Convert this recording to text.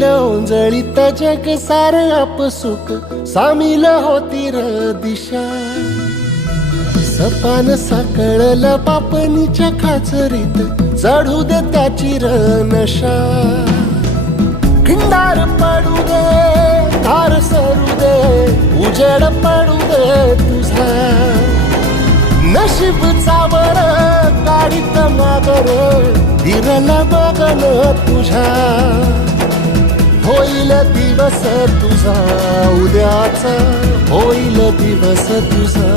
येईल ओंजळीत जग सार आपसुक सामील होती र दिशा. सपान साकळलं पापणीच्या खाचरीत चढू दे त्याची र नशा. खिंडार पडू दे धार सरू दे उजेड पडू दे तुझा. नशीब चावर काढीत मागर दिरला बघन तुझ्या. होईल दिवस तुझा उद्याचा होईल दिवस तुझा.